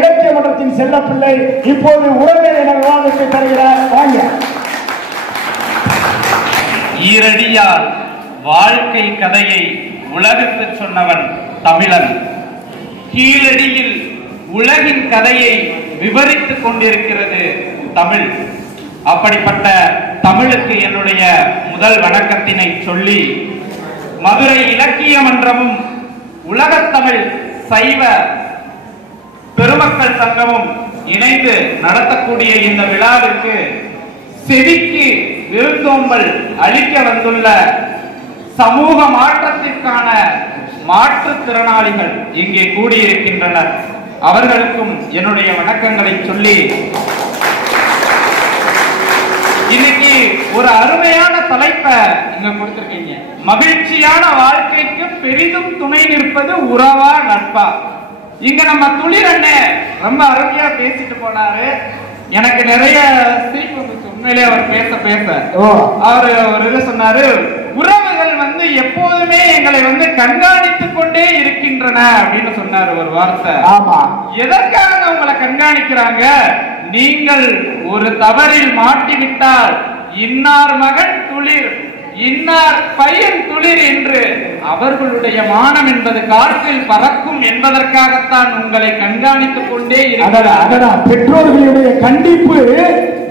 இலக்கிய மன்றத்தின் செல்ல பிள்ளை இப்போது உறவினர் என விவாதத்தை தருகிறார். வாங்க. ஈரடியால் வாழ்க்கை கதையை உலகுக்கு சொன்னவன் தமிழன். கீழடியில் உலகின் கதையை விவரித்துக் கொண்டிருக்கிறது தமிழ். அப்படிப்பட்ட தமிழுக்கு என்னுடைய முதல் வணக்கத்தினை சொல்லி, மதுரை இலக்கிய மன்றமும் உலகத்தமிழ் சைவ பெருமக்கள் சங்கமும் இணைந்து நடத்தக்கூடிய இந்த விழாவிற்கு செவிக்கு விருந்தோம்பல் அளிக்க வந்துள்ள சமூக மாற்றத்திற்கான மாற்றுத்திறனாளிகள் இங்கே கூடியிருக்கின்றனர். அவர்களுக்கும் என்னுடைய வணக்கங்களை சொல்லி, இன்னைக்கு ஒரு அருமையான தலைப்பை இங்க கொடுத்திருக்கீங்க. மகிழ்ச்சியான வாழ்க்கைக்கு பெரிதும் துணை நிற்பது உறவா நட்பா? இங்க நம்ம துளிர் அண்ணன் ரொம்ப அருமையா பேசிட்டு போனாரு. எனக்கு நிறைய சிரிப்பு வந்துச்சு உண்மையிலே அவர் பேச பேச. அவரு ஒரு இது சொன்னாரு, உறவுகள் எப்போதுமே எங்களை கண்காணித்துக் கொண்டே இருக்கின்றன அப்படின்னு சொன்னாரு ஒரு வார்த்தை. ஆமா, எதற்காக உங்களை கண்காணிக்கிறாங்க? நீங்கள் ஒரு தவறில் மாட்டிவிட்டால் இன்னார் மகன் துளிர், இன்னார் பையன் துளிர் என்று அவர்களுடைய மானம் என்பது காற்றில் பறக்கும் என்பதற்காகத்தான் உங்களை கண்காணித்துக் கொண்டே இருக்கிறார். பெற்றோர்களுடைய கண்டிப்பு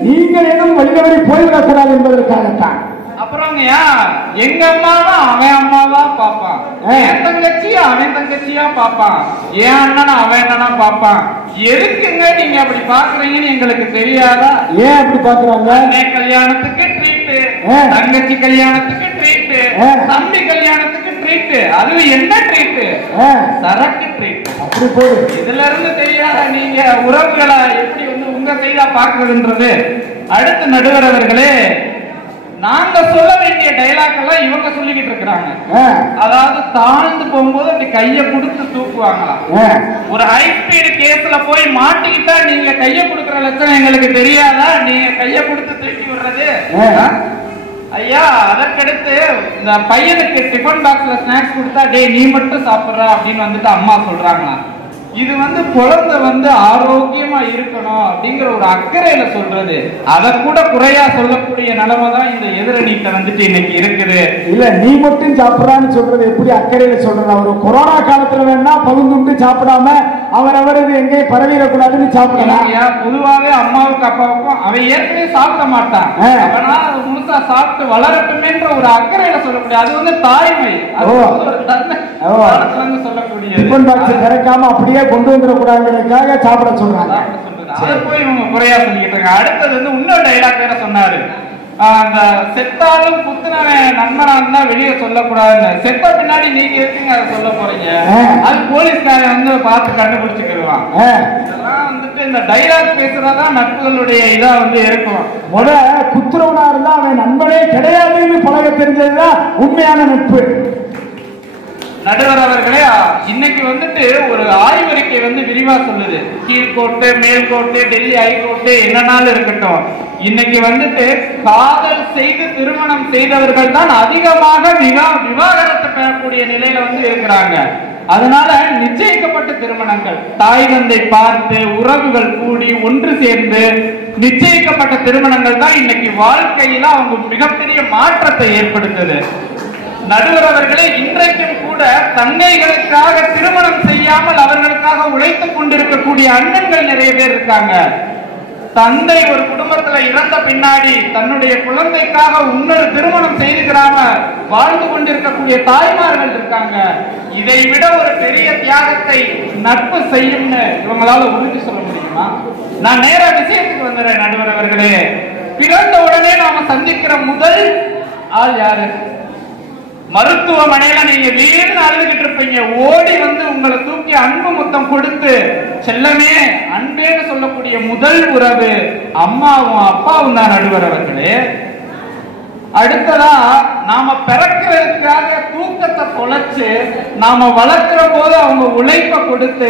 நீங்கள் இன்னும் வழிதவறி போய்விடக்கூடாது என்பதற்காகத்தான். அப்புறம்யா, எங்க அம்மாவா அவன் அம்மாவா பாப்பான், என் தங்கச்சியா அவன் தங்கச்சியா பாப்பான், என் அண்ணனா அவன் அண்ணனா பாப்பான். எதுக்குங்க நீங்க அப்படி பாக்குறீங்கன்னு எங்களுக்கு தெரியாதா? ஏன் அப்படி பாக்குறாங்க? அண்ணன் கல்யாணத்துக்கு ட்ரீட், தங்கச்சி கல்யாணத்துக்கு ட்ரீட், தம்பி கல்யாணத்துக்கு ட்ரீட். அது என்ன ட்ரீட்? சரக்கு ட்ரீட். அப்படி போடு. இதுல இருந்து தெரியாத நீங்க உறவுகளை எப்படி உங்க சைடா பாக்குறதுன்றது. அடுத்து நடுவர் அவர்களே, நாங்க சொல்ல வேண்டிய டைலாக் எல்லாம் இவங்க சொல்லிக்கிட்டு இருக்கிறாங்க. அதாவது தாழ்ந்து போகும்போது அப்படி கைய கொடுத்து தூக்குவாங்களாம். ஒரு ஹை ஸ்பீடு கேஸ்ல போய் மாட்டிக்கிட்டா நீங்க கைய கொடுக்கிற லட்சணம் எங்களுக்கு தெரியாதா? நீங்க கைய கொடுத்து தூக்கி விடுறது. ஐயா, அதற்கடுத்து இந்த பையனுக்கு டிஃபன் பாக்ஸ்ல ஸ்நாக்ஸ் கொடுத்தா டேய் நீ மட்டும் சாப்பிடுற அப்படின்னு அம்மா சொல்றாங்களா? இது குழந்தை ஆரோக்கியமா இருக்கணும் அப்படிங்கிற ஒரு அக்கறையில சொல்றது. அத கூட குறையா சொல்லக்கூடிய நிலைமை தான் இந்த எதிரணிட்ட இன்னைக்கு இருக்குது. இல்ல, நீ மட்டும் சாப்பிடறான்னு சொல்றது எப்படி அக்கறையில சொல்றது? அவரு கொரோனா காலத்துல வேணா பகுந்துண்டு சாப்பிடாம அவரவரது எங்கே பரவிடக்கூடாதுன்னு சாப்பிடலாம். பொதுவாகவே அம்மாவுக்கு அப்பாவுக்கும் அவன் ஏற்கனவே சாப்பிட மாட்டான், அவனா முழுசா சாப்பிட்டு வளரட்டுமேன்ற ஒரு அக்கறையில சொல்லக்கூடிய அது தாய்மை. சொல்லக்கூடிய கிடைக்காம அப்படியே கொண்டு வந்துடக்கூடாதுக்காக சாப்பிட சொல்றாங்க. போய் இவங்க குறையா சொல்லிக்கிட்டு இருக்காங்க. அடுத்தது இன்னொரு டைலாக் வேற சொன்னாரு, அந்த செத்தாலும் குத்துனவன் நண்பனா இருந்தா வெளியே சொல்லக்கூடாதுன்னு. செத்த பின்னாடி நீங்க இருக்குங்க அதை சொல்ல போறீங்க, அது போலீஸ்காரன் பார்த்து கண்டுபிடிச்சுக்கிடுவான். இதெல்லாம் இந்த டைலாக் பேசுறதான் நட்புகளுடைய இதா இருக்கும். முத குத்துறவனா இருந்தா அவன் நண்பனே கிடையாதுன்னு பழக தெரிஞ்சதுதான் உண்மையான நட்பு. நடுவர் அவர்களே, இன்னைக்கு ஒரு ஆய்வறிக்கை விரிவா சொல்லுது. கீழ்கோட்டு, மேல்கோட்டு, டெல்லி ஹைகோர்ட்டு என்னன்னாலும் இருக்கட்டும், இன்னைக்கு காதல் செய்து திருமணம் செய்தவர்கள் தான் அதிகமாக விவாகரத்து பெறக்கூடிய நிலையில இருக்கிறாங்க. அதனால நிச்சயிக்கப்பட்ட திருமணங்கள், தாய் தந்தை பார்த்து உறவுகள் கூடி ஒன்று சேர்ந்து நிச்சயிக்கப்பட்ட திருமணங்கள் தான் இன்னைக்கு வாழ்க்கையில அவங்க மிகப்பெரிய மாற்றத்தை ஏற்படுத்துது. நடுவர் அவர்களே, இன்றைக்கும் கூட தங்கைகளுக்காக திருமணம் செய்யாமல் அவர்களுக்காக உழைத்துக் கொண்டிருக்கக்கூடிய அண்ணன்கள் நிறைய பேர் இருக்காங்க. தந்தை ஒரு குடும்பத்துல இறந்த பின்னாடி தன்னுடைய குழந்தைக்காக இன்னொரு திருமணம் செய்துக்கிறாம வாழ்ந்து கொண்டிருக்கக்கூடிய தாய்மார்கள் இருக்காங்க. இதை விட ஒரு பெரிய தியாகத்தை நட்பு செய்யும்னு இவங்களால உறுதி சொல்ல முடியுமா? நான் நேரா விஷயத்துக்கு வந்துடுறேன். நடுவர் அவர்களே, பிறந்த உடனே நாம சந்திக்கிற முதல் ஆள் யாரு? மருத்துவமனையில நீங்க வீடு அழுதுகிட்டு இருப்பீங்க, ஓடி உங்களை தூக்கி அன்பு முத்தம் கொடுத்து செல்லமே அன்பேன்னு சொல்லக்கூடிய முதல் உறவு அம்மாவும் அப்பாவும் தான். நடுவர் அவர்களே, அடுத்ததா நாம பிறக்கிறதுக்காக தூக்கத்தை தொலைச்சு நாம வளர்க்கிற போது அவங்க உழைப்ப கொடுத்து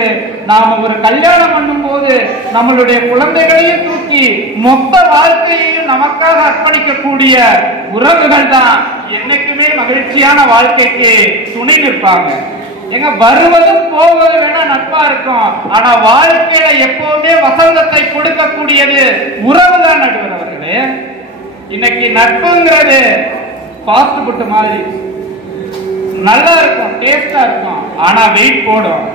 நாம ஒரு கல்யாணம் பண்ணும் போது நம்மளுடைய குழந்தைகளையும் தூக்கி மொத்த வாழ்க்கையையும் நமக்காக அர்ப்பணிக்கக்கூடிய உறவுகள் தான் என்னைக்குமே மகிழ்ச்சியான வாழ்க்கைக்கு துணை நிற்பாங்க. எங்க வருவதும் போவதும் வேணா நட்பா இருக்கும், ஆனா வாழ்க்கையில எப்பவுமே வசந்தத்தை கொடுக்கக்கூடியது உறவு தான் நடுவர் அவர்களே. இன்னைக்கு நட்புங்கிறது ஃபாஸ்ட் ஃபுட் மாதிரி நல்லா இருக்கும், டேஸ்டா இருக்கும், ஆனா வெயிட் போடும்.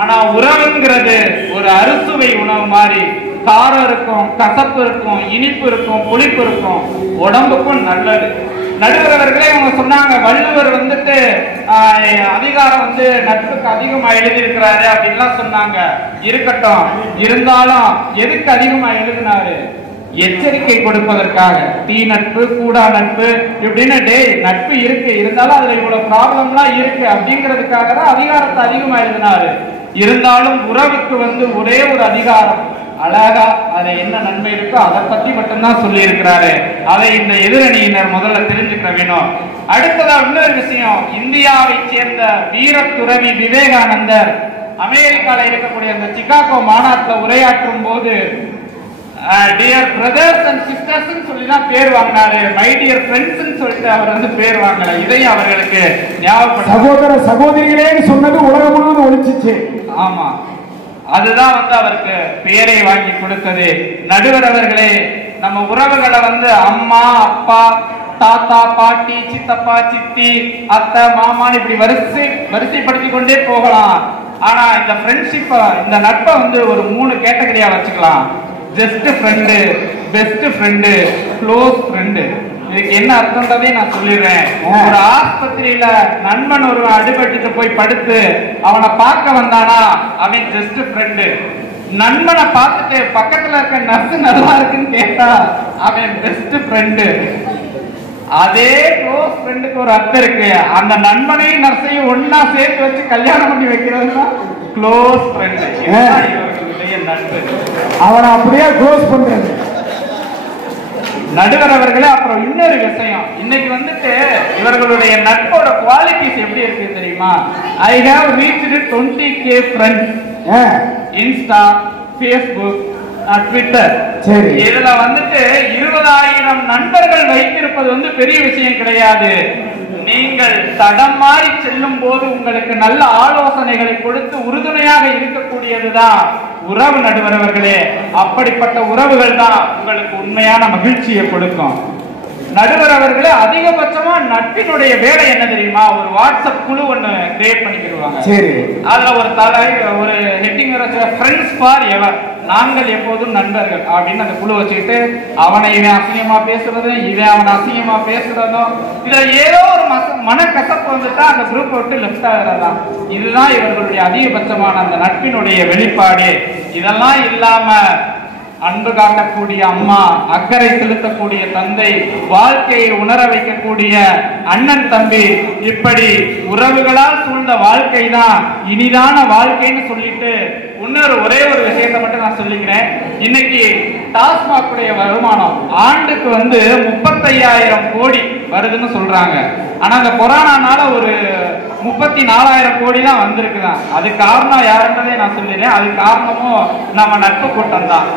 ஆனா உறவுங்கிறது ஒரு அறுசுவை உணவு மாதிரி, காரம் இருக்கும், கசப்பு இருக்கும், இனிப்பு இருக்கும், புளிப்பு இருக்கும், உடம்புக்கும் நல்லது. நடுவரவர்களே அவங்க சொன்னாங்க, வள்ளுவர் வந்துட்டு அதிகாரம் வந்து நட்புக்கு அதிகமா எழுதியிருக்கிறாரு அப்படின்லாம் சொன்னாங்க. இருக்கட்டும், இருந்தாலும் எதுக்கு அதிகமா எழுதினாரு? எச்சரிக்கை கொடுப்பதற்காக. தீ நட்பு, கூடா நட்பு இப்படின்னு நட்பு இருக்கு, இருந்தாலும் அதுல இவ்வளவு ப்ராப்ளம்லாம் இருக்கு அப்படிங்கிறதுக்காக தான் அதிகாரத்தை அதிகமா எழுதினாரு. இருந்தாலும் உறவுக்கு வந்து ஒரே ஒரு அதிகாரம், அழகா அதுல என்ன நன்மை இருக்கோ அதை பத்தி மட்டும்தான் சொல்லி இருக்கிறாரு. அதை இந்த எதிரணியினர் முதல்ல தெரிஞ்சுக்க வேணும். அடுத்ததா இன்னொரு விஷயம், இந்தியாவை சேர்ந்த வீரத்துறவி விவேகானந்தர் அமெரிக்கால இருக்கக்கூடிய அந்த சிகாகோ மாநாட்டில் உரையாற்றும் போது டியர் பிரதர்ஸ் அண்ட் சிஸ்டர்ஸ் சொல்லிதான் பேர் வாங்கினாரு, மை டியர் ஃப்ரெண்ட்ஸ் சொல்லிட்டு அவர் வந்து பேர் வாங்கல. இதையும் அவர்களுக்கு ஞாபகப்படுத்த, சகோதர சகோதரிகளே சொன்னது உலகம் முழுவதும் ஒழிச்சிச்சு. ஆமா, அதுதான் வந்து அவருக்கு பேரை வாங்கி கொடுத்தது. நடுவர் அவர்களே, நம்ம உறவுகளை வந்து அம்மா, அப்பா, தாத்தா, பாட்டி, சித்தப்பா, சித்தி, அத்தை, மாமான்னு இப்படி வரிசைப்படுத்தி கொண்டே போகலாம். ஆனா இந்த ஃப்ரெண்ட்ஷிப்ப, இந்த நட்பை வந்து ஒரு 3 கேட்டகரியா வச்சுக்கலாம். Just friend, best friend, close friend. இதுக்கு என்ன அர்த்தம்ன்றதே நான் சொல்லிடுறேன். ஒரு ஆஸ்பத்திரியில நண்பன் ஒரு அடிபட்டு போய் படுத்து அவனை பார்க்க வந்தானா அவன் ஜஸ்ட் ஃப்ரெண்டு. நண்பனை பார்த்துட்டு பக்கத்துல இருக்க நர்ஸ் நல்லா இருக்குன்னு கேட்டா அவன் பெஸ்ட் ஃப்ரெண்டு. அதே க்ளோஸ் ஃப்ரெண்டுக்கு ஒரு அர்த்தம் இருக்கு. அந்த நண்பனையும் நர்ஸையும் ஒன்னா சேர்த்து வச்சு கல்யாணம் பண்ணி வைக்கிறது தான் க்ளோஸ் ஃப்ரெண்டு. இவர்களுடைய நட்பு, அவனை அப்படியே க்ளோஸ் பண்றது. நடுவர் அவர்களே, அப்புறம் இன்னொரு விஷயம், இன்னைக்கு வந்துட்டு இவர்களுடைய நட்போட குவாலிட்டிஸ் எப்படி இருக்கு தெரியுமா? I have reached 20K friends, Insta, Facebook, Twitter. இதுல வந்துட்டு 20,000 நண்பர்கள் வைத்திருப்பது வந்து பெரிய விஷயம் கிடையாது. நீங்கள் தடம் மாறி செல்லும் போது உங்களுக்கு நல்ல ஆலோசனைகளை கொடுத்து உறுதுணையாக இருக்கக்கூடியதுதான் உறவு. நடுவரவர்களே, அப்படிப்பட்ட உறவுகள் தான் உங்களுக்கு உண்மையான மகிழ்ச்சியை கொடுக்கும். நடுவர் அவர்களே, அதிகபட்சமா நட்பினுடைய வேலை என்ன தெரியுமா? ஒரு வாட்ஸ்அப் குழு ஒண்ணு கிரியேட் பண்ணிக்கிடுவாங்க. அதுல ஒரு ஹெட்டிங் வச்சு ஃப்ரெண்ட்ஸ் ஃபார் எவர், நாங்கள் எப்போதும் நண்பர்கள் அப்படின்னு அந்த குழு வச்சுக்கிட்டு அவனை இவன் அசிங்கமா பேசுறதும் இவன் அவனை அசிங்கமா பேசுறதும், இதுல ஏதோ ஒரு மனக்கசப்பு வந்துட்டா அந்த குரூப் விட்டு லெஃப்ட் ஆகிறதா. இதுதான் இவர்களுடைய அதிகபட்சமான அந்த நட்பினுடைய வெளிப்பாடு. இதெல்லாம் இல்லாம அன்பு காட்டக்கூடிய அம்மா, அக்கறை செலுத்தக்கூடிய தந்தை, வாழ்க்கையை உணர வைக்கக்கூடிய அண்ணன் தம்பி, இப்படி உறவுகளால் சூழ்ந்த வாழ்க்கை தான் இனிதான வாழ்க்கைன்னு சொல்லிட்டு ஒரே ஒரு விஷயத்தை மட்டும் நான் சொல்லிக்கிறேன். இன்னைக்கு டாஸ்மாக் உடைய வருமானம் ஆண்டுக்கு வந்து 35,000 கோடி வருதுன்னு சொல்றாங்க. ஆனா அந்த கொரோனானால ஒரு 34,000 கோடி தான் வந்திருக்குதான். அது காரணம் யாருன்றதே நான் சொல்லிடுறேன். அது காரணமும் நம்ம நட்பு கூட்டம் தான்.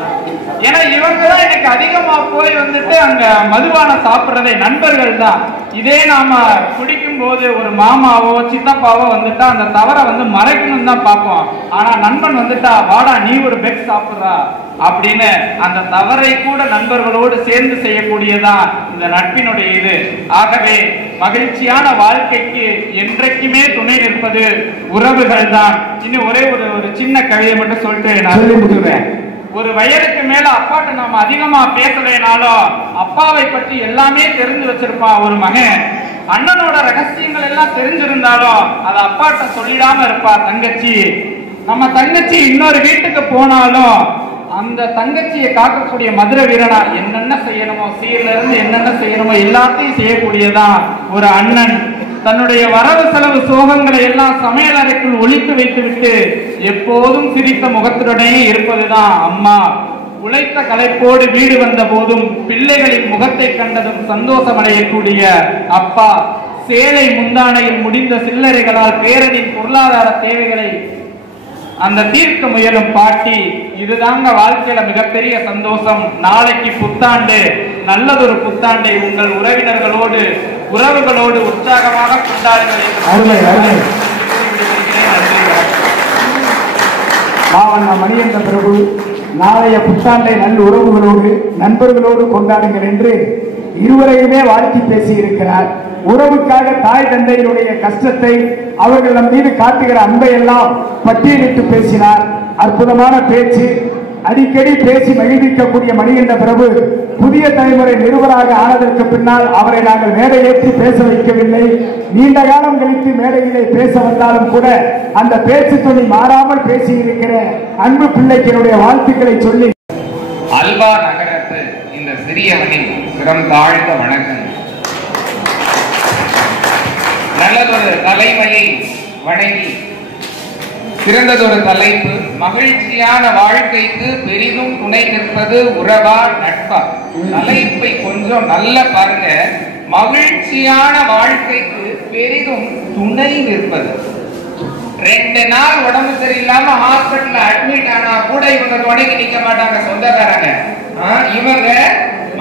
ஏன்னா இவங்க தான் எனக்கு அதிகமா போய் வந்துட்டு அங்க மதுபானம் சாப்பிடுறதே நண்பர்கள் தான். இதே நாம குடிக்கும் போது ஒரு மாமாவோ சித்தப்பாவோ வந்துட்டா அந்த தவறை வந்து மறைக்கணும் தான் பார்ப்போம். ஆனா நண்பன் வந்துட்டா வாடா நீ ஒரு பெக் சாப்பிடுறா அப்படின்னு அந்த தவறை கூட நண்பர்களோடு சேர்ந்து செய்யக்கூடியதான் இந்த நட்பினுடைய இது. ஆகவே மகிழ்ச்சியான வாழ்க்கைக்கு என்றைக்குமே துணை நிற்பது உறவுகள் தான். இன்னும் ஒரே ஒரு சின்ன கவிதை மட்டும் சொல்லிட்டு நான் சொல்லி முடிக்கிறேன். ஒரு வயதுக்கு மேல அப்பாட்ட நாம அதிகமா பேசலைனாலும் அப்பாவை பற்றி எல்லாமே தெரிஞ்சு வச்சிருப்பான் ஒரு மகன். அண்ணனோட ரகசியங்கள் எல்லாம் தெரிஞ்சிருந்தாலும் அதை அப்பாட்ட சொல்லிடாம இருப்பா தங்கச்சி. நம்ம தங்கச்சி இன்னொரு வீட்டுக்கு போனாலும் அந்த தங்கச்சியை காக்கக்கூடிய மதுரை வீரனா என்னென்ன செய்யணுமோ, சீர்ல இருந்து என்னென்ன செய்யணுமோ எல்லாத்தையும் செய்யக்கூடியதான் ஒரு அண்ணன். தன்னுடைய வரவு செலவு சோகங்களை எல்லாம் சமையல் அறைக்குள் ஒழித்து வைத்துவிட்டு எப்போதும் சிரித்த முகத்துடனே இருப்பதுதான் அம்மா. உழைத்த களைப்போடு வீடு வந்த போதும் பிள்ளைகளின் முகத்தை கண்டதும் சந்தோஷம் அடையக்கூடிய அப்பா. சேலை முந்தானையில் முடிந்த சில்லறைகளால் பேரனின் பொருளாதார தேவைகளை அந்த தீர்க்க முயலும் பாட்டி. இதுதாங்க வாழ்க்கையில மிகப்பெரிய சந்தோஷம். நாளைக்கு புத்தாண்டு, நல்லதொரு புத்தாண்டை உங்கள் உறவினர்களோடு உறவுகளோடு உற்சாகமாக கொண்டாடுங்கள். மாவண்ண மணியந்த பிரபு நாளைய புத்தாண்டை நல்ல உறவுகளோடு நண்பர்களோடு கொண்டாடுங்கள் என்று இருவரையுமே வாழ்த்தி பேசியிருக்கிறார். உறவுக்காக தாய் தந்தையினுடைய கஷ்டத்தை அவர்கள் நம் மீது காட்டுகிற அன்பை எல்லாம் பட்டியலிட்டு பேசினார். அற்புதமான பேச்சு. அடிக்கடி பேசி மகிழ்விக்கக்கூடிய மணிகண்ட பிரபு புதிய தலைமுறை நிருபராக ஆனதற்கு பின்னால் அவரை நாங்கள் மேடை ஏற்றி பேச வைக்கவில்லை. நீண்ட காலம் கழித்து மேடையிலே பேச வந்தாலும் கூட அந்த பேச்சு துணி மாறாமல் பேசி இருக்கிற அன்பு பிள்ளைக்கு என்னுடைய வாழ்த்துக்களை சொல்லி அல்வா நகரத்து இந்த சிறியவனின் சிரம் தாழ்ந்த வணக்கம். நல்லதொரு தலைமையை வணங்கி சிறந்ததொரு தலைப்பு, மகிழ்ச்சியான வாழ்க்கைக்கு பெரிதும் துணை நிற்பது உறவா நட்பா. தலைப்பை கொஞ்சம் நல்ல பாருங்க. மகிழ்ச்சியான வாழ்க்கைக்கு பெரிதும் துணை நிற்பது. 2 நாள் உடம்பு சரியில்லாம ஹாஸ்பிட்டல்ல அட்மிட் ஆனா கூட இவங்க துணைக்கு நிக்க மாட்டாங்க சொந்தக்காரங்க. இவங்க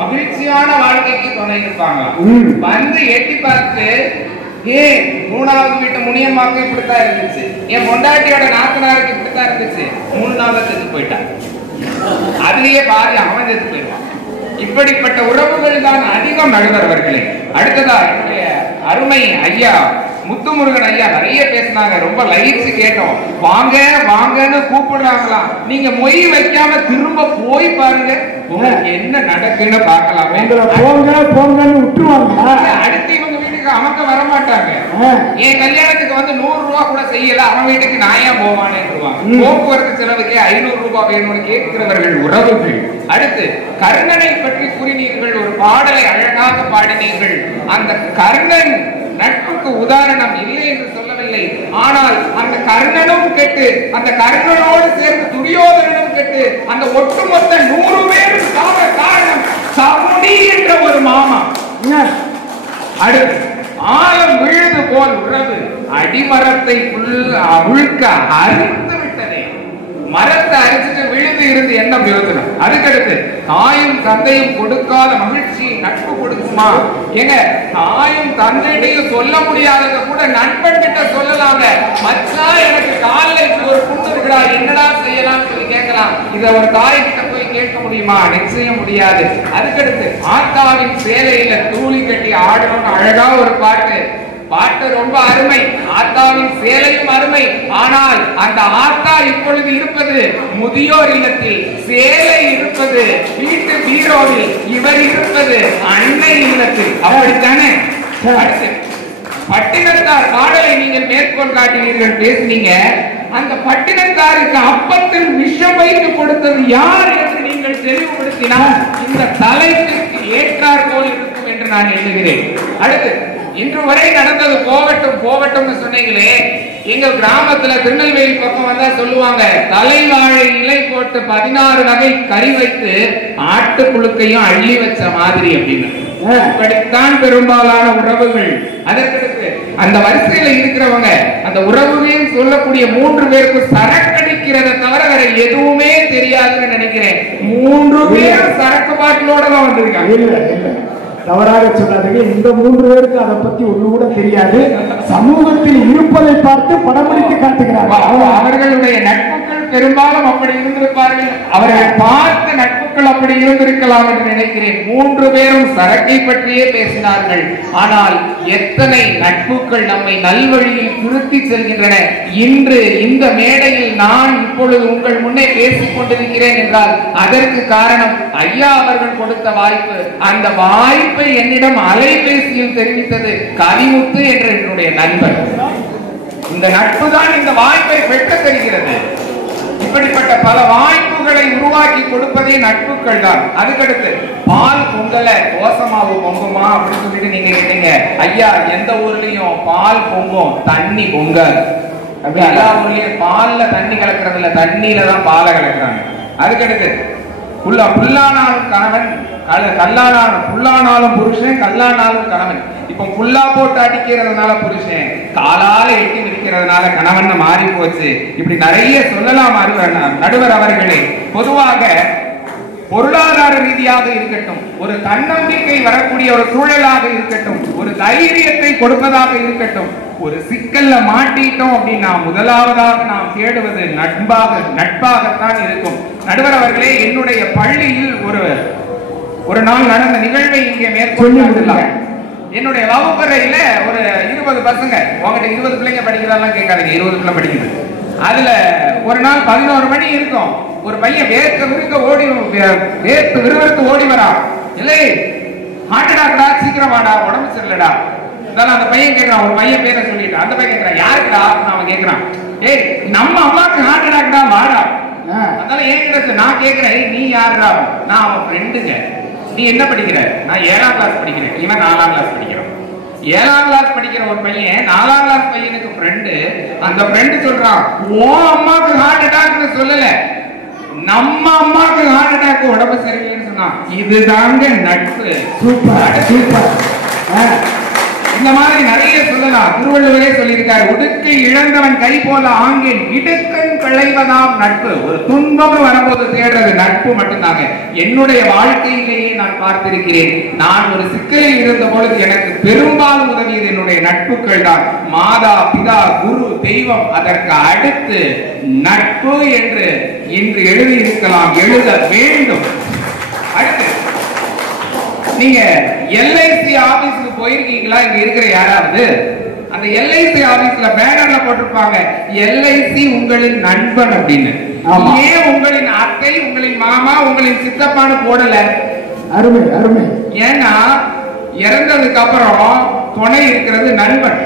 மகிழ்ச்சியான வாழ்க்கைக்கு துணை நிற்பாங்க. வந்து எட்டி பார்த்து, ஏன் 3வது வீட்டு முனியம்மாவுக்கு இப்படித்தான் இருந்துச்சு, என் பொண்டாட்டியோட நாத்தனாருக்கு இப்படித்தான் இருந்துச்சு, 3 நாள்ல செத்து போயிட்டான். அதுலயே பாதி அவன் செத்து போயிடுவான். இப்படிப்பட்ட உறவுகள் தான் அதிகம் நடுவர்களே. அடுத்ததா என்னுடைய அருமை ஐயா முத்துமுருகன் ஐயா நிறைய பேசினாங்க. ரொம்ப லைட்ஸ் கேட்டோம். வாங்க வாங்கன்னு கூப்பிடுறாங்களாம். நீங்க மொய் வைக்காம திரும்ப போய் பாருங்க, உங்களுக்கு என்ன நடக்குன்னு பார்க்கலாம். போங்க போங்கன்னு விட்டுருவாங்க. அடுத்து இவங்க வீட்டுக்கு அவங்க வர மாட்டாங்க. என் கல்யாணத்துக்கு வந்து 100 ரூபாய் கூட செய்யல, அவன் வீட்டுக்கு நான் ஏன் போவானே. போக்குவரத்து செலவுக்கே 500 ரூபாய் வேணும்னு கேட்கிறவர்கள் உறவுகள். அடுத்து கர்ணனை பற்றி கூறினீர்கள், ஒரு பாடலை அழகாக பாடினீர்கள். அந்த கர்ணன் நட்புக்கு உதாரணம் இல்லை என்று சொல்லவில்லை. ஆனால் அந்த கர்ணனும் கெட்டு, அந்த கர்ணனோடு சேர்ந்து துரியோதனனும் கெட்டு, அந்த ஒட்டுமொத்த 100 பேரும் சாக காரணம் சகுனி என்ற ஒரு மாமா. அடுத்து ஆழம் விழுது போல் உறவு அடிமரத்தை அவிழ்க்க அறுத்து விட்டதே. மரத்தை அரிச்சிட்டு விழுந்து இருந்து என்ன பிரயோஜனம்? அதுக்கடுத்து தாயும் தந்தையும் கொடுக்காத மகிழ்ச்சி நட்பு கொடுக்குமா? ஏங்க, தாயும் தந்தையிட்டையும் சொல்ல முடியாதத கூட நண்பன் கிட்ட சொல்லலாங்க. மச்சா எனக்கு காலில் இப்படி ஒரு புண்ணு இருக்குடா, என்னடா செய்யலாம் சொல்லி கேட்கலாம். இத ஒரு தாய் கிட்ட போய் கேட்க முடியுமா? நிச்சயம் முடியாது. அதுக்கடுத்து ஆத்தாவின் சேலையில தூளி கட்டி ஆடணும்னு அழகா ஒரு பாட்டு. பாட்டு ரொம்ப அருமை, ஆத்தாவின் சேலையும் அருமை. ஆனால் அந்த ஆத்தா இப்பொழுது இருப்பது முதியோர் இல்லத்தில், சேலை இருப்பது வீட்டு பீரோவில், இவர் இருப்பது அன்னை இல்லத்தில். அப்படித்தானே? அடுத்து பட்டினத்தார் பாடலை நீங்கள் மேற்கோள் காட்டினீர்கள், பேசினீங்க. அந்த பட்டினத்தாருக்கு அப்பத்தில் விஷம் வைத்து கொடுத்தது யார் என்று நீங்கள் தெளிவுபடுத்தினால் இந்த தலைப்பிற்கு ஏற்றார் போல் இருக்கும் என்று நான் எண்ணுகிறேன். அடுத்து இன்று வரை நடந்தது போகட்டும் போகட்டும் சொன்னீங்களே. எங்க கிராமத்துல திருநெல்வேலி பக்கம் வந்தா சொல்லுவாங்க, தலைவாழை இலை போட்டு 16 வகை கறி வைத்து ஆட்டுப்புழுக்கையும் அள்ளி வச்ச மாதிரி அப்படின்னு. இப்படித்தான் பெரும்பாலான உறவுகள். அதற்கு அந்த வரிசையில இருக்கிறவங்க அந்த உறவுகளையும் சொல்லக்கூடிய 3 பேருக்கு சரக்கடிக்கிறத தவிர வேற எதுவுமே தெரியாதுன்னு நினைக்கிறேன். 3 பேரும் சரக்கு பாட்டிலோட தான் வந்திருக்காங்க. தவறாக சொன்னார்கள். இந்த 3 பேருக்கு அதை பத்தி ஒண்ணு கூட தெரியாது. சமூகத்தில் இருப்பதை பார்த்து படம் பிடித்து காட்டுகிறார்கள். அவர்களுடைய நட்புகள் பெரும்பாலும் அப்படி இருந்திருப்பார்கள். அவர்கள் பார்த்த நட்புகள் அப்படி இருந்திருக்கலாம் என்று நினைக்கிறேன். 3 பேரும் சரக்கை பற்றியே பேசினார்கள். ஆனால் எத்தனை நட்புகள் நம்மை நல்வழியில் திருத்தி செல்கின்றன. இன்று இந்த மேடையில் நான் இப்பொழுது உங்கள் முன்னே பேசிக் கொண்டிருக்கிறேன் என்றால் அதற்கு காரணம் ஐயா அவர்கள் கொடுத்த வாய்ப்பு. அந்த வாய்ப்பை என்னிடம் அலைபேசியில் தெரிவித்தது கவிமுத்து என்ற என்னுடைய நண்பர். இந்த நட்பு தான் இந்த வாய்ப்பை பெற்று தருகிறது. இப்படிப்பட்ட பல வாய்ப்புகளை உருவாக்கி கொடுப்பதே நட்புகள் தான். அதுக்கடுத்து பால் பொங்கல தோசமாவு பொங்குமா அப்படின்னு சொல்லிட்டு நீங்க கேட்டீங்க. ஐயா, எந்த ஊர்லயும் பால் பொங்கும், தண்ணி பொங்கல். அப்படி எல்லா ஊர்லயும் பால்ல தண்ணி கலக்கிறது இல்ல, தண்ணியில தான் பாலை கலக்குறாங்க. அதுக்கடுத்து புல்லானாலும் கணவன், புல்லானாலும் புருஷன், கல்லானாலும் கணவன். இப்ப புல்லா போட்டு அடிக்கிறதுனால புருஷன், காலால எட்டி மிதிக்கிறதுனால கணவன் மாறி போச்சு. இப்படி நிறைய சொல்லலாம் நடுவர் அவர்களே. பொதுவாக பொருளாதார ரீதியாக இருக்கட்டும், ஒரு தன்னம்பிக்கை வரக்கூடிய ஒரு சூழலாக இருக்கட்டும், ஒரு தைரியத்தை கொடுப்பதாக இருக்கட்டும், ஒரு சிக்கல்ல மாட்டிட்டோம் அப்படின்னா முதலாவதாக நாம் தேடுவது நட்பாகத்தான் இருக்கும். நடுவர் அவர்களே, என்னுடைய பள்ளியில் ஒரு நாள் நடந்த நிகழ்வை இங்கே மேற்கொள்ள என்னுடைய வகுப்பறையில ஒரு 20 பசங்க, உங்ககிட்ட 20 பிள்ளைங்க படிக்கிறாலாம் கேட்காதீங்க, 20 பிள்ளை படிக்குது. அதுல ஒரு நாள் 11 மணி இருக்கும். ஒரு பையன் வேர்த்து விறுவிறுத்து ஓடி வரா. இல்லை, ஹார்ட் அட்டாக்டா, சீக்கிரம் வாடா, உடம்பு சரியில்லடா. அந்த பையன் கேட்கிறான், ஒரு பையன் பேரை சொல்லிட்டு அந்த பையன் கேட்கிறான், யாருக்குடா? அவன் கேட்கிறான், ஏய் நம்ம அம்மாக்கு ஹார்ட் அட்டாக்டா, வாடா. அதனால ஏன் நான் கேட்கிறேன், நீ யாருடா? நான் அவன் ஃப்ரெண்டுங்க. நீ என்ன படிக்கிற? நான் 7ஆம் கிளாஸ் படிக்கிறேன். இவன் 4ஆம் கிளாஸ் படிக்கிறான். 7ஆம் கிளாஸ் படிக்கிற ஒரு பையன் 4ஆம் கிளாஸ் பையனுக்கு ஃப்ரெண்டு. அந்த ஃப்ரெண்டு சொல்றான், ஓ அம்மாக்கு ஹார்ட் அட்டாக்னு சொல்லல, நம்ம அம்மாக்கு ஹார்ட் அட்டாக், உடம்பு சரியில்லைன்னு சொன்னான். இதுதாங்க நட்பு. Super super. இந்த மாதிரி நிறைய சொல்லலாம். திருவள்ளுவரே சொல்லியிருக்காரு, உடுக்கை இழந்தவன் கை போல ஆங்கில் இடுக்கன் களைவதாம் நட்பு. ஒரு துன்பம் வரும்போது தேடுறது நட்பு மட்டும்தாங்க. என்னுடைய வாழ்க்கையிலேயே நான் பார்த்திருக்கிறேன். நான் ஒரு சிக்கலில் இருந்த பொழுது எனக்கு பெரும்பாலும் உதவியது என்னுடைய நட்புகள் தான். மாதா, பிதா, குரு, தெய்வம், அதற்கு அடுத்து நட்பு என்று இன்று எழுதியிருக்கலாம், எழுத வேண்டும். அடுத்து நீங்க எல்ஐசி ஆபீஸ்க்கு போயிருக்கீங்களா? இங்க இருக்கிற யாராவது அந்த எல்ஐசி ஆபீஸ்ல பேனர்ல போட்டிருப்பாங்க, எல்ஐசி உங்களின் நண்பன் அப்படின்னு. ஏன் உங்களின் அத்தை, உங்களின் மாமா, உங்களின் சித்தப்பான்னு போடல? அருமை அருமை. ஏன்னா இறந்ததுக்கு அப்புறம் துணை இருக்கிறது நண்பன்.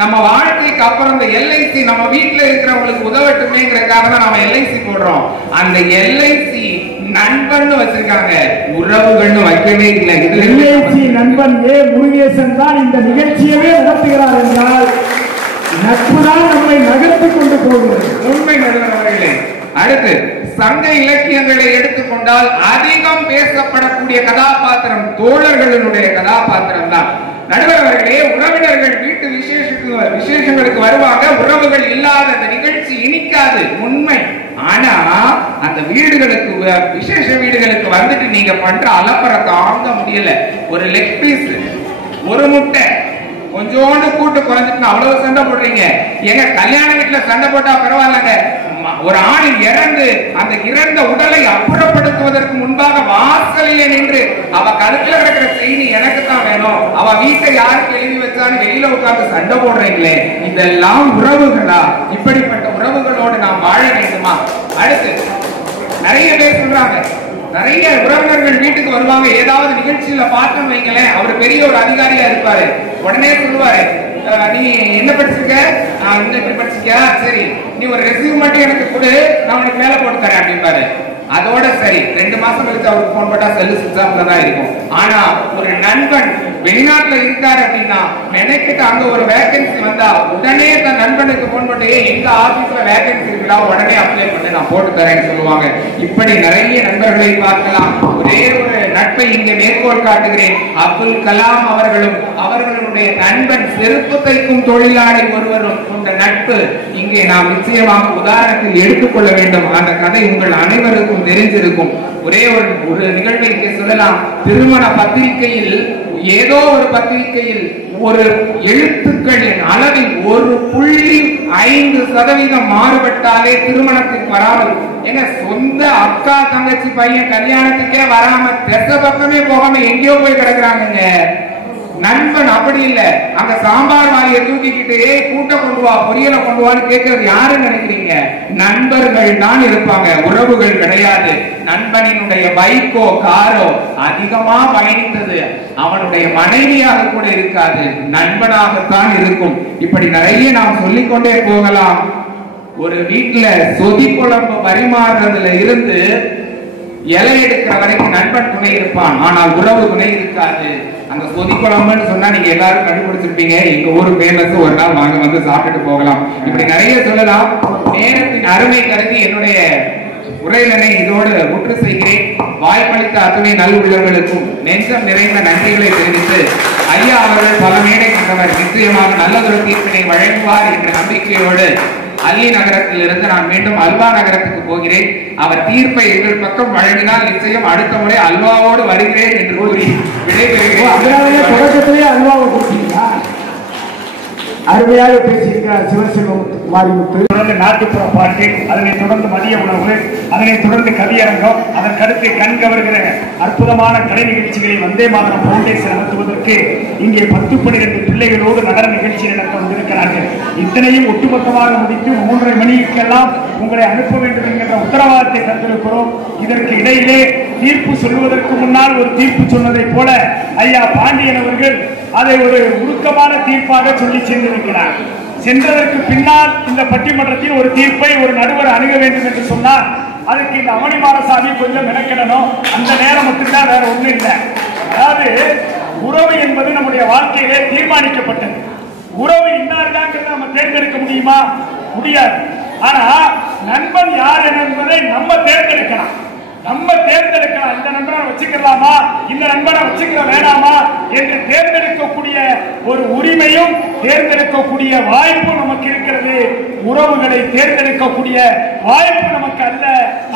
நம்ம வாழ்க்கைக்கு அப்புறம் இந்த எல்ஐசி நம்ம வீட்டுல இருக்கிறவங்களுக்கு உதவட்டுமேங்கிறதுக்காக தான் நம்ம எல்ஐசி போடுறோம். அந்த எல்ஐசி நண்பன் வச்சிருக்காங்க, உறவுகள்னு வைக்கவே இல்லை. எல்ஐசி நண்பன் முருகேசன் தான் இந்த நிகழ்ச்சியவே நடத்துகிறார் என்றால் நட்புதான் நம்மை நகர்த்தி கொண்டு போகிறது. உண்மை நடுவர்களே. அடுத்து சங்க இலக்கியங்களை எடுத்துக்கொண்டால் அதிகம் பேசப்படக்கூடிய கதாபாத்திரம் தோழர்களுடைய கதாபாத்திரம் தான். நடுவர் அவர்களே, உறவினர்கள் வீட்டு விசேஷங்களுக்கு வருவாங்க. உறவுகள் இல்லாத அந்த நிகழ்ச்சி இனிக்காது, உண்மை. ஆனா அந்த வீடுகளுக்கு, விசேஷ வீடுகளுக்கு வந்துட்டு நீங்க பண்ற அலப்பற தாங்க முடியல. ஒரு லெக் பீஸ், ஒரு முட்டை, கொஞ்சோண்டு கூட்டு குறைஞ்சிட்டு அவ்வளவு சண்டை போடுறீங்க. எங்க கல்யாண வீட்டுல சண்டை போட்டா பரவாயில்லங்க, ஒரு ஆண் இறந்து அந்த இறந்த உடலை அப்புறப்படுத்துவதற்கு முன்பாக வாசலிலே நின்று அவ கழுத்துல கிடக்கிற செய்தி எனக்கு தான் வேணும், அவ வீட்டை யாருக்கு எழுதி வச்சான்னு வெளியில உட்கார்ந்து சண்டை போடுறீங்களே, இதெல்லாம் உறவுகளா? இப்படிப்பட்ட உறவுகளோடு நாம் வாழ வேண்டுமா? அடுத்து நிறைய பேர் சொல்றாங்க, நிறைய உறவினர்கள் வீட்டுக்கு வருவாங்க. ஏதாவது நிகழ்ச்சியில பார்த்தோம் வைங்களேன், அவர் பெரிய ஒரு அதிகாரியா இருப்பாரு. உடனே சொல்லுவாரு, நீ என்ன படிச்சிருக்க? இந்த இப்படி படிச்சிருக்கியா? சரி, நீ ஒரு ரெஸ்யூம் மட்டும் எனக்கு கொடு, நான் உனக்கு வேலை போட்டு தரேன் அப்படின்பாரு. அதோட சரி, 2 மாசம் கழிச்சு அவருக்கு போன் போட்டா செல்லு சுவிட்ச் ஆஃப்ல தான் இருக்கும். ஆனா ஒரு நண்பன் வெளிநாட்டுல இருக்காரு அப்படின்னா மெனக்கிட்ட அங்க ஒரு வேகன்சி வந்தா உடனே தன் நண்பனுக்கு போன் போட்டு, எங்க ஆபீஸ்ல வேகன்சி இருக்குடா, உடனே அப்ளை பண்ணி நான் போட்டு தரேன்னு சொல்லுவாங்க. இப்படி நிறைய நண்பர்களை பார்க்கலாம். ஒரே ஒரு நட்பை இங்கே மேற்கோள் காட்டுகிறேன். அப்துல் கலாம் அவர்களும் அவர்களுடைய நண்பன் செருப்பு தைக்கும் தொழிலாளி ஒருவரும் கொண்ட நட்பு இங்கே நாம் நிச்சயமாக உதாரணத்தில் எடுத்துக்கொள்ள வேண்டும். அந்த கதை உங்கள் அனைவருக்கும் தெரிஞ்சிருக்கும். ஒரே ஒரு நிகழ்வை இங்கே சொல்லலாம். திருமண பத்திரிகையில், ஏதோ ஒரு பத்திரிகையில் ஒரு எழுத்துக்களின் அளவில் 1.5% மாறுபட்டாலே திருமணத்துக்கு வராமல், எங்க சொந்த அக்கா தங்கச்சி பையன் கல்யாணத்துக்கே வராம திசை பக்கமே போகாம எங்கேயோ போய் கிடக்குறாங்க. நண்பன் அப்படி இல்ல, அங்க சாம்பார் வாரியை தூக்கிக்கிட்டு கூட்ட கொண்டு வா, பொரியலை கொண்டு வான்னு கேட்கறது யாருன்னு நினைக்கிறீங்க? நண்பர்கள் தான் இருப்பாங்க, உறவுகள் கிடையாது. நண்பனினுடைய பைக்கோ காரோ அதிகமா பயணித்தது அவனுடைய மனைவியாக கூட இருக்காது, நண்பனாகத்தான் இருக்கும். இப்படி நிறைய நாம் சொல்லிக்கொண்டே போகலாம். ஒரு வீட்டுல சொதி குழம்பு பரிமாறுறதுல இருந்து இலை எடுக்கிற வரைக்கும் நண்பன் துணை இருப்பான், ஆனால் உறவு துணை இருக்காது. அந்த சொதி குழம்புன்னு சொன்னா நீங்க எல்லாரும் கண்டுபிடிச்சிருப்பீங்க. எங்க ஊரு ஃபேமஸ், ஒரு நாள் வாங்க வந்து சாப்பிட்டுட்டு போகலாம். இப்படி நிறைய சொல்லலாம். நேரத்தின் அருமை கருதி என்னுடைய உரையினை இதோடு முற்று செய்கிறேன். வாய்ப்பளித்த அத்துணை நல் உள்ளவர்களுக்கும் நெஞ்சம் நிறைந்த நன்றிகளை தெரிவித்து, ஐயா அவர்கள் பல மேடை கொண்டவர், நிச்சயமாக நல்லதொரு தீர்ப்பினை வழங்குவார் என்ற நம்பிக்கையோடு அல்லி நகரத்தில் இருந்து நான் மீண்டும் அல்வா நகரத்துக்கு போகிறேன். அவர் தீர்ப்பை எங்கள் பக்கம் வழங்கினால் நிச்சயம் அடுத்த முறை அல்வாவோடு வருகிறேன் என்று கூறி விடைபெறுகிறேன். தொடக்கத்திலே அல்வாவை கொடுத்தீங்களா? அருமையாக பேசியிருக்கிறார் சிவசெல்வம் மாரிமுத்து. தொடர்ந்து நாட்டுப்புற பாட்டு, அதனைத் தொடர்ந்து மதிய உணவு, அதனைத் தொடர்ந்து கவியரங்கம், அதற்கடுத்து கண் கவர்கிற அற்புதமான கலை நிகழ்ச்சிகளை வந்தே மாதரம் பவுண்டேஷன் நடத்துவதற்கு இங்கே 10-12 பிள்ளைகளோடு நடன நிகழ்ச்சி நடத்த வந்திருக்கிறார்கள். இத்தனையும் ஒட்டுமொத்தமாக முடித்து 3:30 மணிக்கெல்லாம் உங்களை அனுப்ப வேண்டும் என்கிற உத்தரவாதத்தை தந்திருக்கிறோம். இதற்கு இடையிலே தீர்ப்பு சொல்வதற்கு முன்னால் ஒரு தீர்ப்பு சொன்னதை போல ஐயா பாண்டியன் அவர்கள் அதை ஒரு உருக்கமான தீர்ப்பாக சொல்லி சென்றிருக்கிறார். சென்றதற்கு பின்னால் இந்த பட்டிமன்றத்தில் ஒரு தீர்ப்பை ஒரு நடுவர் அணுக வேண்டும் என்று சொன்னார். அதுக்கு இந்த அமணி மாரசாமி கொஞ்சம் மெனக்கிடணும். அந்த நேரம் மட்டும்தான், வேற ஒண்ணும் இல்லை. அதாவது உறவு என்பது நம்முடைய வாழ்க்கையிலே தீர்மானிக்கப்பட்டது. உறவு இன்னார்தாங்கிறத நம்ம தேர்ந்தெடுக்க முடியுமா? முடியாது. ஆனா நண்பன் யார் என்பதை நம்ம தேர்ந்தெடுக்கலாம். இந்த நண்பனை வச்சுக்கலாமா, இந்த நண்பனை வச்சுக்க வேணாமா என்று தேர்ந்தெடுக்கக்கூடிய ஒரு உரிமையும் தேர்ந்தெடுக்கக்கூடிய வாய்ப்பு நமக்கு இருக்கிறது. உறவுகளை தேர்ந்தெடுக்கக்கூடிய வாய்ப்பு நமக்கு அல்ல,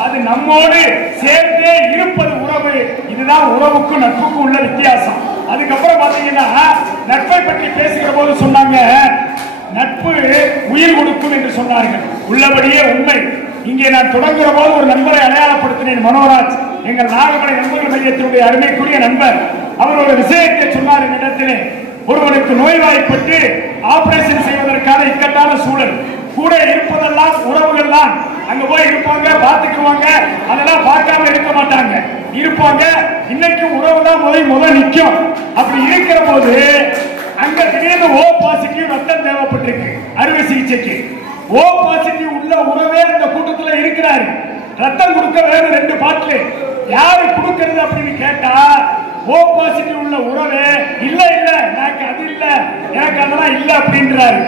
அது நம்மோடு சேர்ந்தே இருப்பது உறவு. இதுதான் உறவுக்கும் நட்புக்கும் உள்ள வித்தியாசம். அதுக்கப்புறம் பாத்தீங்கன்னா நட்பை பற்றி பேசுகிற போது சொன்னாங்க, நட்பு உயிர் கொடுக்கும் என்று சொன்னார்கள். உள்ளபடியே உண்மை. இங்கே நான் தொடங்குற போது ஒரு நண்பரை அடையாளப்படுத்தினேன், மனோராஜ், எங்கள் நாகமலை நண்பர்கள் மையத்தினுடைய அருமைக்குரிய நண்பர். அவர் ஒரு விஷயத்தை சொன்னார் என்னிடத்திலே. ஒருவனுக்கு நோய்வாய்ப்பட்டு ஆபரேஷன் செய்வதற்கான இக்கட்டான சூழல், கூட இருப்பதெல்லாம் உறவுகள் தான். அங்க போய் இருப்பாங்க, பாத்துக்குவாங்க, அதெல்லாம் பார்க்காம இருக்க மாட்டாங்க, இருப்பாங்க. இன்னைக்கு உறவு தான் முதல் நிற்கும். அப்படி இருக்கிற போது அங்க திடீர்னு O பாசிட்டிவ் ரத்தம் தேவைப்பட்டிருக்கு அறுவை சிகிச்சைக்கு. O பாசிட்டிவ் உள்ள உறவே அந்த கூட்டத்தில் இருக்கிறாரு. ரத்தம் கொடுக்க வேறு 2 பாட்டில் யாரு கொடுக்கிறது அப்படின்னு கேட்டா O பாசிட்டிவ் உள்ள உறவே இல்ல எனக்கு அது இல்ல, எனக்கு அதெல்லாம் இல்ல அப்படின்றாரு.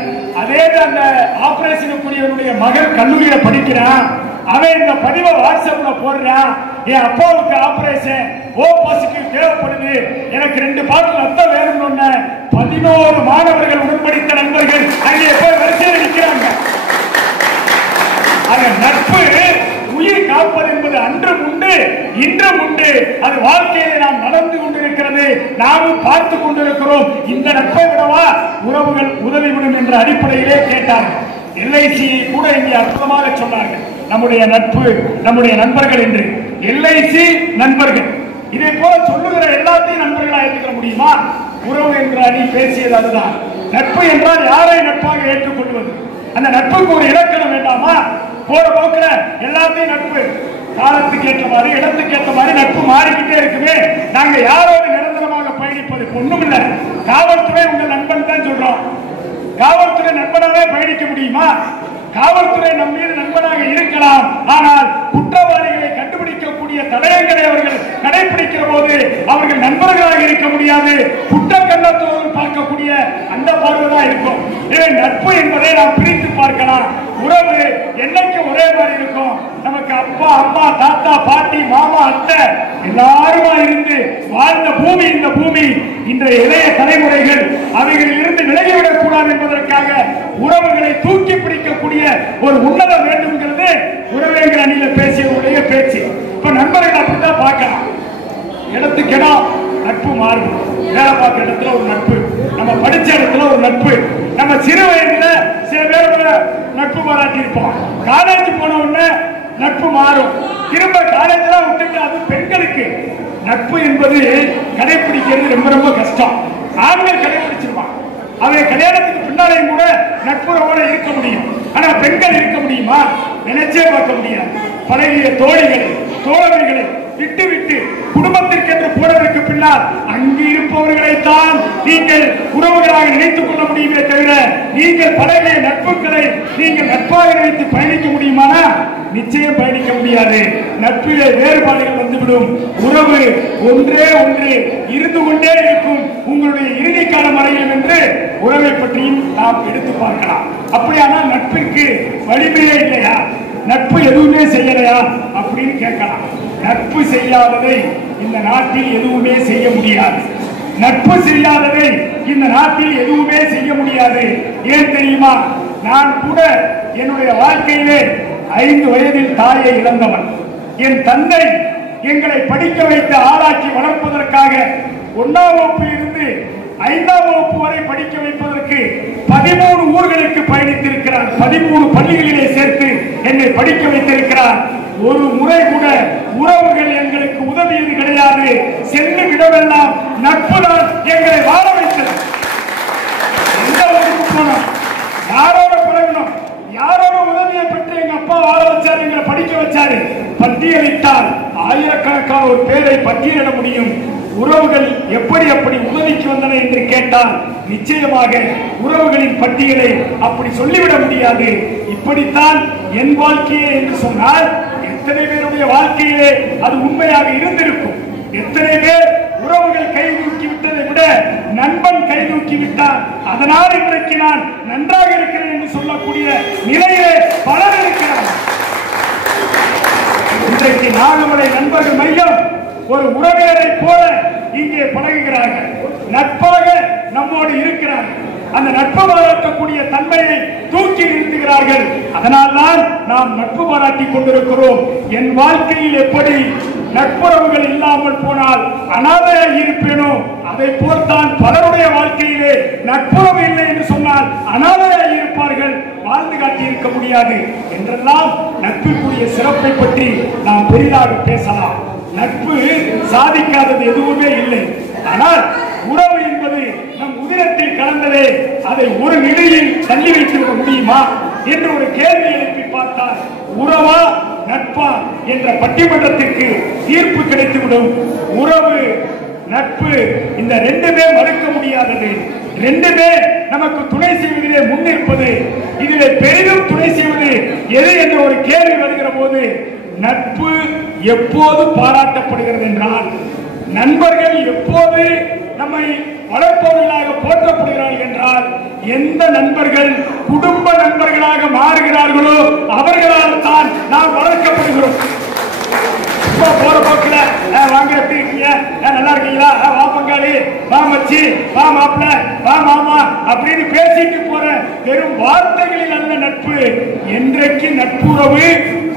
அதே அந்த ஆபரேஷனுக்குரியவனுடைய மகன் கல்லூரியில படிக்கிறான். அவன் இந்த பதிவை வாட்ஸ்அப்ல போடுறான், என் அப்பாவுக்கு ஆபரேஷன், O பாசிட்டிவ் தேவைப்படுது, எனக்கு 2 பாட்டில் ரத்தம் வேணும்னு 11 மாணவர்கள் உடன்படித்த நண்பர்கள் அங்கே போய் வரிசையில் நிற்கிறாங்க. நட்பு உயிர் காப்பது என்பது அன்றும் உண்டு, இன்றும் உண்டு. அது வாழ்க்கையிலே நாம் நடந்து கொண்டிருக்கிறது, நாமும் பார்த்து கொண்டிருக்கிறோம். இந்த நட்பை விடவா உறவுகள் உதவிவிடும் என்ற அடிப்படையிலே கேட்டார்கள். LIC கூட இங்கே அற்புதமாக சொன்னார்கள், நம்முடைய நட்பு நம்முடைய நண்பர்கள் என்று. LIC நண்பர்கள், இதை போல சொல்லுகிற எல்லாத்தையும் நண்பர்களா ஏற்றுக்க முடியுமா? உறவு என்ற அணி பேசியது அதுதான். நட்பு என்றால் யாரை நட்பாக ஏற்றுக்கொள்வது? அந்த நட்புக்கு ஒரு இலக்கணம் வேண்டாமா? போற போக்குல எல்லாத்தையும் நட்பு, காலத்துக்கு ஏற்ற மாதிரி இடத்துக்கு ஏற்ற மாதிரி நட்பு மாறிக்கிட்டே இருக்குமே. நாங்க யாரோடு நிரந்தரமாக பயணிப்பது? ஒண்ணும் இல்ல. காவல்துறை உங்க நண்பன் தான் சொல்றோம். காவல்துறை நண்பனாவே பயணிக்க முடியுமா? காவல்துறை நம் மீது நண்பனாக இருக்கலாம், ஆனால் குற்றவாளிகளை கண்டுபிடிக்கக்கூடிய தடயங்களை அவர்கள் கடைபிடிக்கிற போது அவர்கள் நண்பர்களாக இருக்க முடியாது. குற்றக்கண்ணத்தோடு பார்க்கக்கூடிய அந்த பார்வைதான் இருக்கும். நட்பு என்பதை நாம் பிரித்து பார்க்கலாம். உறவு என்னைக்கு ஒரே மாதிரி இருக்கும். நமக்கு அப்பா அம்மா தாத்தா பாட்டி மாமா அத்தை எல்லாருமா இருந்து வாழ்ந்த பூமி இந்த பூமி. இன்றைய இளைய தலைமுறைகள் அவைகளில் இருந்து விலகிவிடக் கூடாது என்பதற்காக உறவுகளை தூக்கி பிடிக்கக்கூடிய ஒரு உன்னதம் வேண்டும்ங்கிறது உறவுங்கிற அணியில பேசியவருடைய பேச்சு. இப்ப நண்பர்கள் அப்படித்தான் பார்க்கலாம். இடத்துக்கு இடம் நட்பு மாறும். வேலை பார்க்கிற இடத்துல ஒரு நட்பு, நம்ம படிச்ச இடத்துல ஒரு நட்பு, நம்ம சிறு வயதுல சில பேரோட நட்பு பாராட்டி இருப்போம். காலேஜ் போன உடனே நட்பு மாறும். திரும்ப காலேஜ் எல்லாம் விட்டுட்டு, அது பெண்களுக்கு நட்பு என்பது கடைபிடிக்கிறது ரொம்ப ரொம்ப கஷ்டம். ஆண்கள் கடைபிடிச்சிருவான், அவன் கல்யாணத்துக்கு பின்னாலேயும் கூட நட்புறவோட இருக்க முடியும். ஆனா பெண்கள் இருக்க முடியுமா? நினைச்சே பார்க்க முடியாது. பழகிய தோழிகளை தோழமைகளை விட்டு விட்டு குடும்பத்திற்கு என்று போனதற்கு பின்னால் அங்கு இருப்பவர்களைத்தான் நீங்கள் உறவுகளாக நினைத்துக் கொள்ள முடியுமே தவிர நீங்கள் பழகிய நட்புகளை நீங்கள் நட்பாக நினைத்து பயணிக்க முடியுமானா? நிச்சயம் பயணிக்க முடியாது. நட்பிலே வேறுபாடுகள் வந்துவிடும். உறவு ஒன்றே ஒன்று இருந்து கொண்டே இருக்கும் உங்களுடைய இறுதி காலம் வரையிலும் என்று உறவை பற்றியும் நாம் எடுத்து பார்க்கலாம். அப்படியானால் நட்பிற்கு வலிமையே இல்லையா? நட்பு எதுவுமே செய்யலையா அப்படின்னு கேட்கலாம். நட்பு செய்யாததை இந்த நாட்டில் எதுவுமே செய்ய முடியாது. நட்பு செய்யாததை இந்த நாட்டில் எதுவுமே செய்ய முடியாது. ஏன் தெரியுமா? நான் கூட என்னுடைய வாழ்க்கையிலே 5 வயதில் தாயை இழந்தவன். என் தந்தை எங்களை படிக்க வைத்து ஆளாக்கி வளர்ப்பதற்காக 1ஆம் வகுப்பில் இருந்து 5ஆம் வகுப்பு வரை படிக்க வைப்பதற்கு 13 ஊர்களுக்கு பயணித்திருக்கிறார். 13 பள்ளிகளிலே சேர்த்து என்னை படிக்க வைத்திருக்கிறார். ஒரு முறை கூட உறவுகள் எங்களுக்கு உதவியது கிடையாது. செல்லும் இடமெல்லாம் நட்புதான் எங்களை வாழ வைத்தது. எந்த ஊருக்கு போனோம், யாரோட பழகணும், யாரோட உதவியை பெற்று எங்க அப்பா வாழ வச்சாரு, எங்களை படிக்க வச்சாரு. பட்டியலிட்டால் ஆயிரக்கணக்கான ஒரு பேரை பட்டியலிட முடியும். உறவுகள் எப்படி அப்படி உதவிக்கு வந்தன என்று கேட்டால் நிச்சயமாக உறவுகளின் பட்டியலை அப்படி சொல்லிவிட முடியாது. இப்படித்தான் என் வாழ்க்கையே என்று சொன்னால் எத்தனை பேருடைய வாழ்க்கையிலே அது உண்மையாக இருந்திருக்கும். எத்தனை பேர் உறவுகள் கை தூக்கி விட்டதை விட நண்பன் கை தூக்கி விட்டார், அதனால் இன்றைக்கு நான் நன்றாக இருக்கிறேன் என்று சொல்லக்கூடிய நிலையிலே பலர் இருக்கிறார். இன்றைக்கு நாகமலை நண்பர்கள் மையம் ஒரு உறவினரை போல இங்கே பழகுகிறார்கள், நட்பாக நம்மோடு இருக்கிறார்கள். அந்த நட்பு பாராட்டக்கூடிய தன்மையை தூக்கி நிறுத்துகிறார்கள். அதனால்தான் நாம் நட்பு பாராட்டிக் கொண்டிருக்கிறோம். என் வாழ்க்கையில் எப்படி நட்புறவுகள் இல்லாமல் போனால் அனாதையாக இருப்பேனோ அதை போல்தான் பலருடைய வாழ்க்கையிலே நட்புறவு இல்லை என்று சொன்னால் அனாதையாக இருப்பார்கள், வாழ்ந்து காட்டி இருக்க முடியாது என்றெல்லாம் நட்புக்குரிய சிறப்பை பற்றி நாம் பெரிதாக பேசலாம். நட்பு சாதிக்காதது எதுவுமே இல்லை. ஆனால் உறவு என்பது நம் உதிரத்தில் கலந்ததே, அதை ஒரு நிலையில் தள்ளி வைத்துவிட முடியுமா என்று ஒரு கேள்வி எழுப்பி பார்த்தால் உறவா நட்பா என்ற பட்டிமன்றத்திற்கு தீர்ப்பு கிடைத்துவிடும். உறவு நட்பு இந்த ரெண்டுமே மறுக்க முடியாதது. ரெண்டுமே நமக்கு துணை செய்வதிலே முன்னிற்பது. இதிலே பெரிதும் துணை செய்வது எது என்ற ஒரு கேள்வி வருகிற போது நட்பு எப்போது பாராட்டப்படுகிறது என்றால், நண்பர்கள் எப்போது நம்மை வளர்ப்பவர்களாக போற்றப்படுகிறார்கள் என்றால், எந்த நண்பர்கள் குடும்ப நண்பர்களாக மாறுகிறார்களோ அவர்களால் தான் நாம் வளர்க்கப்படுகிறோம். போற போக்குல வாங்க, எப்படி இருக்கீங்க, நல்லா இருக்கீங்களா, வா பங்காளி, வா மச்சி, வா மாப்பிள்ள, வா மாமா அப்படின்னு பேசிட்டு போற வெறும் வார்த்தைகளில் அல்ல நட்பு. என்றைக்கு நட்புறவு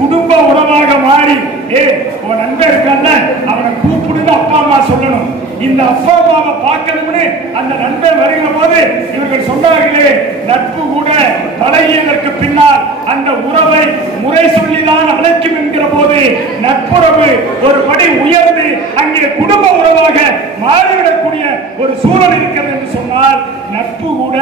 குடும்ப உறவாக மாறி, உன் நண்பன் இருக்கான்ல அவனை கூப்பிடுன்னு அப்பா அம்மா சொல்லணும். இந்த அப்பா அம்மாவை பார்க்கணும்னு அந்த நண்பன் வருகிற போது இவர்கள் சொன்னார்களே, நட்பு கூட பழகியதற்கு பின்னால் அந்த உறவை முறை சொல்லிதான் அழைக்கும் என்கிற போது நட்புறவு ஒரு படி உயர்ந்து அங்கே குடும்ப உறவாக மாறிவிடக்கூடிய ஒரு சூழல் இருக்கிறது என்று சொன்னால், நட்பு கூட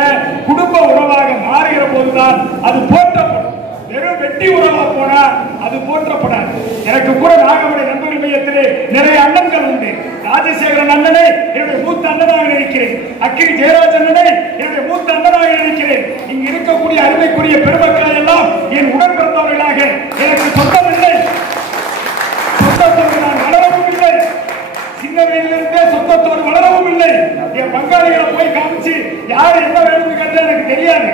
குடும்ப உறவாக மாறுகிற போதுதான் அது போற்றப்படும். வெறும் வெட்டி உறவா போனா அது போற்றப்படாது. எனக்கு கூட நாகமலை நண்பர்கள் மையத்திலே நிறைய அண்ணன்கள் உண்டு. ராஜசேகரன் அண்ணனை என்னுடைய மூத்த அண்ணனாக நினைக்கிறேன். அக்கினி ஜெயராஜ் அண்ணனை என்னுடைய மூத்த அண்ணனாக நினைக்கிறேன். இங்கு இருக்கக்கூடிய அருமைக்குரிய பெருமக்களை எல்லாம் என் உடன் பிறந்தவர்களாக எனக்கு சொந்தமில்லை, சொந்தத்தோடு நான் வளரவும் இல்லை, சின்ன வயதிலிருந்தே சொந்தத்தோடு வளரவும் இல்லை. என் பங்காளிகளை போய் காமிச்சு யார் என்ன வேணும்னு கேட்டா எனக்கு தெரியாது.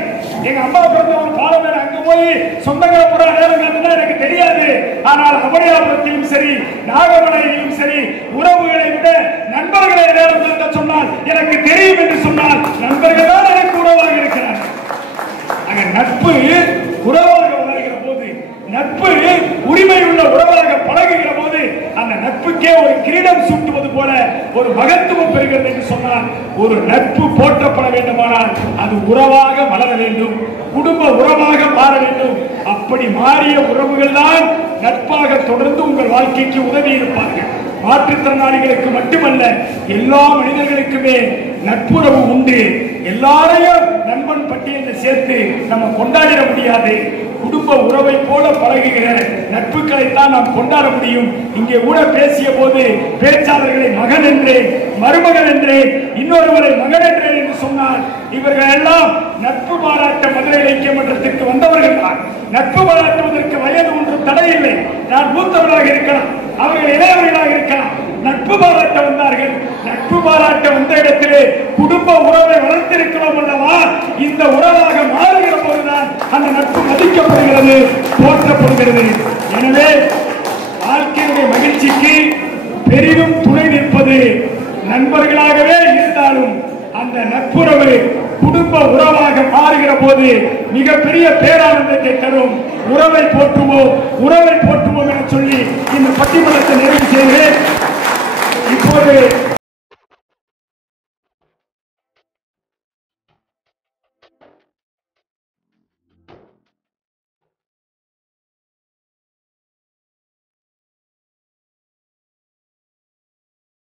எங்க அம்மா பிறந்தவங்க பாலமேடு அங்க போய் சொந்தங்களை கூட அடையாளம் காட்டினா எனக்கு தெரியாது. ஆனால் அபடியாபுரத்திலும் சரி நாகமலையிலும் சரி உறவுகளை விட நண்பர்களை அடையாளம் காட்ட சொன்னால் எனக்கு தெரியும் என்று சொன்னால் நண்பர்கள் தான் எனக்கு உறவாக இருக்கிறார்கள். அங்க நட்பு உறவாக வளர்கிற போது, நட்பு உரிமை உள்ள உறவாக பழகுகிற போது அந்த நட்புக்கே ஒரு கிரீடம் சூட்டுவது போல ஒரு மகத்துவம் பெறுகிறது என்று சொன்னால், ஒரு நட்பு போற்றப்பட வேண்டுமானால் அது உறவாக வளர வேண்டும், குடும்ப உறவாக மாற வேண்டும். அப்படி மாறிய உறவுகள் தான் நட்பாக தொடர்ந்து உங்கள் வாழ்க்கைக்கு உதவி இருப்பார்கள். மாற்றுத்திறனாளிகளுக்கு மட்டுமல்ல, எல்லா மனிதர்களுக்குமே நட்புறவு உண்டு. எல்லாரையும் நண்பன் பட்டியலில் சேர்த்து நம்ம கொண்டாடிட முடியாது. குடும்ப உறவை போல பழகுகிற நட்புகளைத்தான் நாம் கொண்டாட முடியும். இங்கே கூட பேசிய போது பேச்சாளர்களை மகன் என்றே, மருமகன் என்றே, இன்னொருவரை மகன் என்றே என்று சொன்னார். இவர்கள் எல்லாம் நட்பு பாராட்ட மதுரை இலக்கிய மன்றத்திற்கு வந்தவர்கள் தான். நட்பு பாராட்டுவதற்கு வயது ஒன்றும் தடையில்லை. நான் மூத்தவர்களாக இருக்கலாம், அவர்கள் இளையவர்களாக இருக்கலாம். நட்பு பாராட்ட வந்தார்கள். நட்பு பாராட்ட வந்த இடத்திலே குடும்ப உறவை வளர்த்திருக்கிறோம் அல்லவா, இந்த உறவாக மாறுகிற போதுதான் அந்த நட்பு மதிக்கப்படுகிறது, போற்றப்படுகிறது. எனவே வாழ்க்கையுடைய மகிழ்ச்சிக்கு பெரிதும் துணை நிற்பது நண்பர்களாகவே இருந்தாலும் அந்த நட்புறவு குடும்ப உறவாக மாறுகிற போது மிகப்பெரிய பேரானந்தத்தை தரும். உறவை போற்றுவோம், உறவை போற்றுவோம் என சொல்லி இந்த பட்டிமன்றத்தை நிறைவு செய்கிறேன். இப்போது